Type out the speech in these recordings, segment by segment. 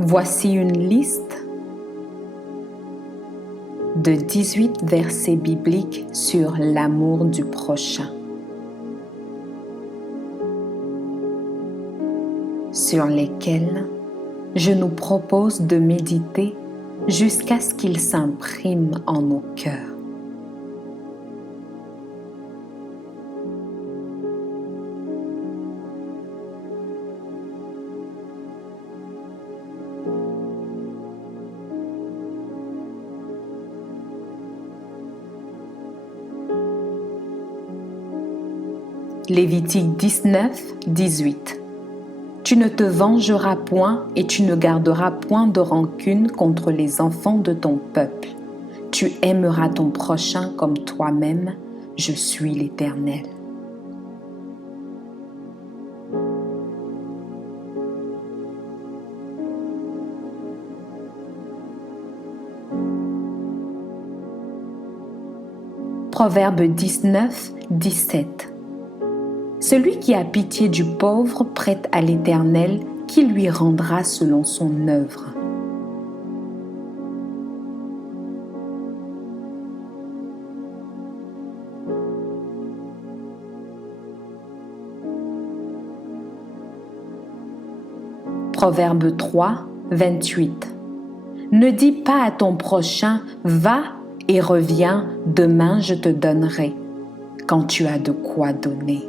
Voici une liste de 18 versets bibliques sur l'amour du prochain, sur lesquels je nous propose de méditer jusqu'à ce qu'ils s'impriment en nos cœurs. Lévitique 19, 18. Tu ne te vengeras point et tu ne garderas point de rancune contre les enfants de ton peuple. Tu aimeras ton prochain comme toi-même. Je suis l'Éternel. Proverbe 19, 17. Celui qui a pitié du pauvre prête à l'Éternel, qui lui rendra selon son œuvre. Proverbe 3, 28. Ne dis pas à ton prochain, va et reviens, demain je te donnerai, quand tu as de quoi donner.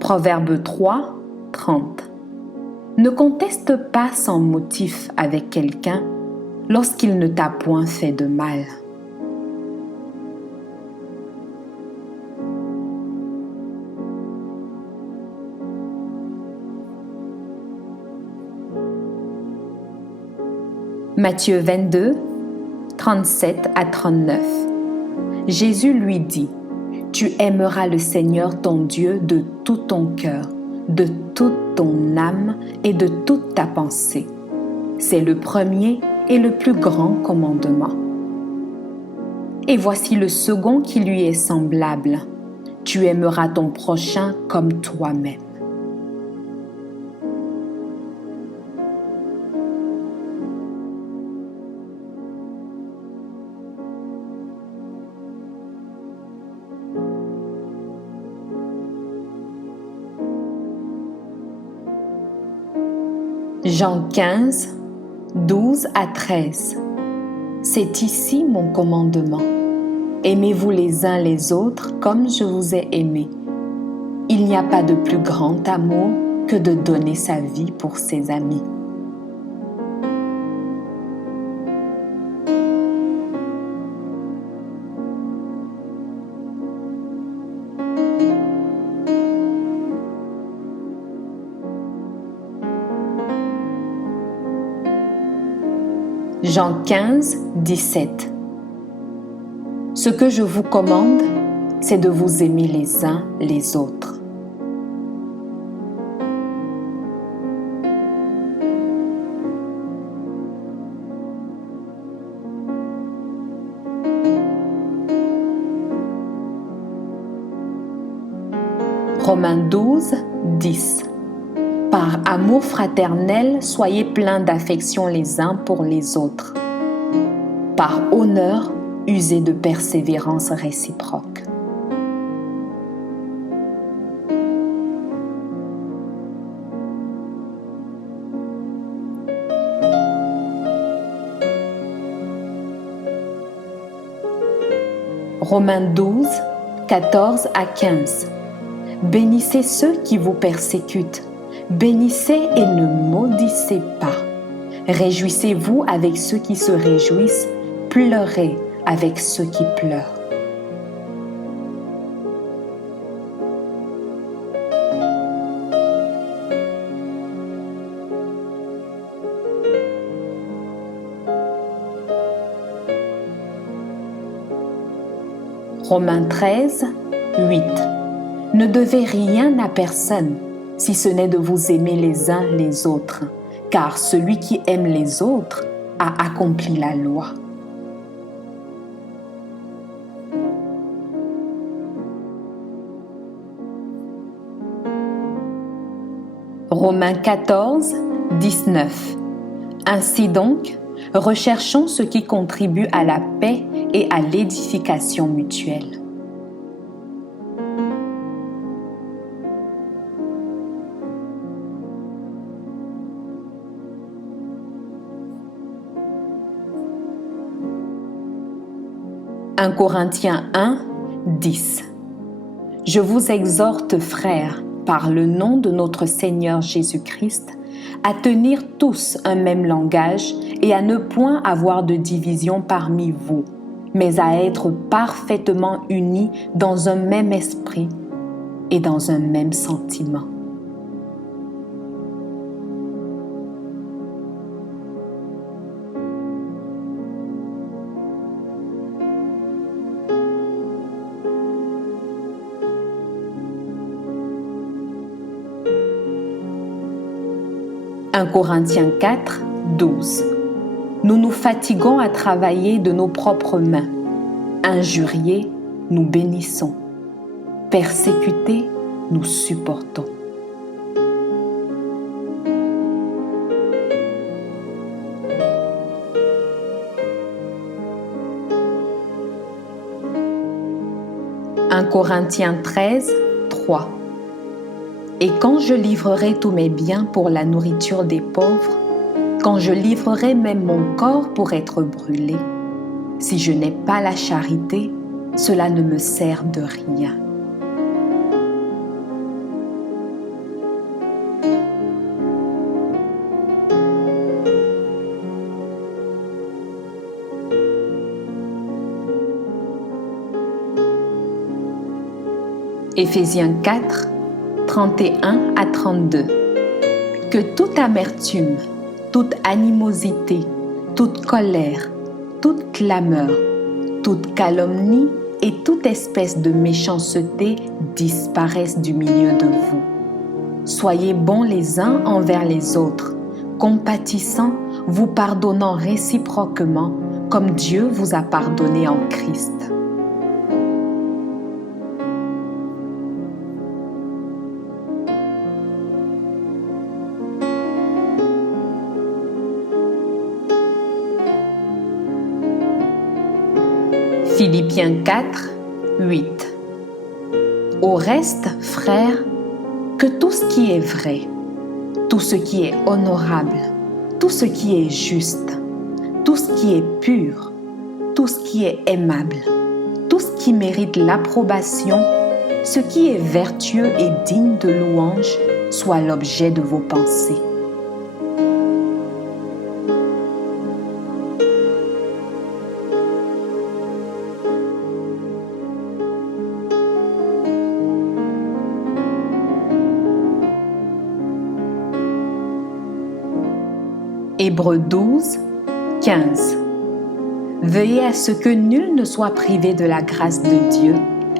Proverbe 3, 30. Ne conteste pas sans motif avec quelqu'un lorsqu'il ne t'a point fait de mal. Matthieu 22, 37 à 39. Jésus lui dit: Tu aimeras le Seigneur ton Dieu de tout ton cœur, de toute ton âme et de toute ta pensée. C'est le premier et le plus grand commandement. Et voici le second qui lui est semblable. Tu aimeras ton prochain comme toi-même. Jean 15, 12 à 13. C'est ici mon commandement. Aimez-vous les uns les autres comme je vous ai aimés. Il n'y a pas de plus grand amour que de donner sa vie pour ses amis. Jean 15, 17. Ce que je vous commande, c'est de vous aimer les uns les autres. Romains 12, 10. Par amour fraternel, soyez pleins d'affection les uns pour les autres. Par honneur, usez de persévérance réciproque. Romains 12, 14 à 15. Bénissez ceux qui vous persécutent. Bénissez et ne maudissez pas. Réjouissez-vous avec ceux qui se réjouissent, pleurez avec ceux qui pleurent. Romains 13, 8. Ne devez rien à personne, si ce n'est de vous aimer les uns les autres, car celui qui aime les autres a accompli la loi. Romains 14, 19. Ainsi donc, recherchons ce qui contribue à la paix et à l'édification mutuelle. « 1 Corinthiens 1, 10. Je vous exhorte, frères, par le nom de notre Seigneur Jésus-Christ, à tenir tous un même langage et à ne point avoir de division parmi vous, mais à être parfaitement unis dans un même esprit et dans un même sentiment. » « 1 Corinthiens 4, 12. Nous nous fatiguons à travailler de nos propres mains. Injuriés, nous bénissons. Persécutés, nous supportons. » « 1 Corinthiens 13, 3. Et quand je livrerai tous mes biens pour la nourriture des pauvres, quand je livrerai même mon corps pour être brûlé, si je n'ai pas la charité, cela ne me sert de rien. Éphésiens 4, 31 à 32. Que toute amertume, toute animosité, toute colère, toute clameur, toute calomnie et toute espèce de méchanceté disparaissent du milieu de vous. Soyez bons les uns envers les autres, compatissants, vous pardonnant réciproquement, comme Dieu vous a pardonné en Christ. Philippiens 4, 8. Au reste, frères, que tout ce qui est vrai, tout ce qui est honorable, tout ce qui est juste, tout ce qui est pur, tout ce qui est aimable, tout ce qui mérite l'approbation, ce qui est vertueux et digne de louange, soit l'objet de vos pensées. Hébreux 12, 15. Veuillez à ce que nul ne soit privé de la grâce de Dieu,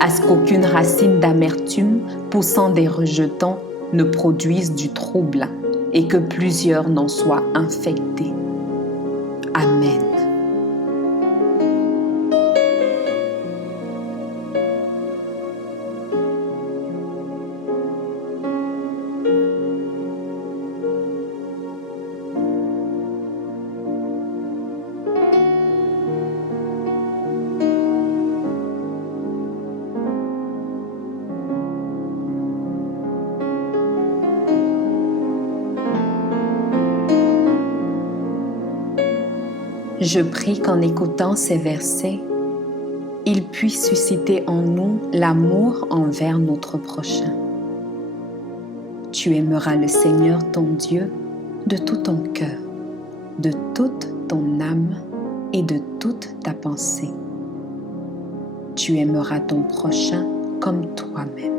à ce qu'aucune racine d'amertume poussant des rejetons ne produise du trouble, et que plusieurs n'en soient infectés. Amen. Je prie qu'en écoutant ces versets, ils puissent susciter en nous l'amour envers notre prochain. Tu aimeras le Seigneur ton Dieu de tout ton cœur, de toute ton âme et de toute ta pensée. Tu aimeras ton prochain comme toi-même.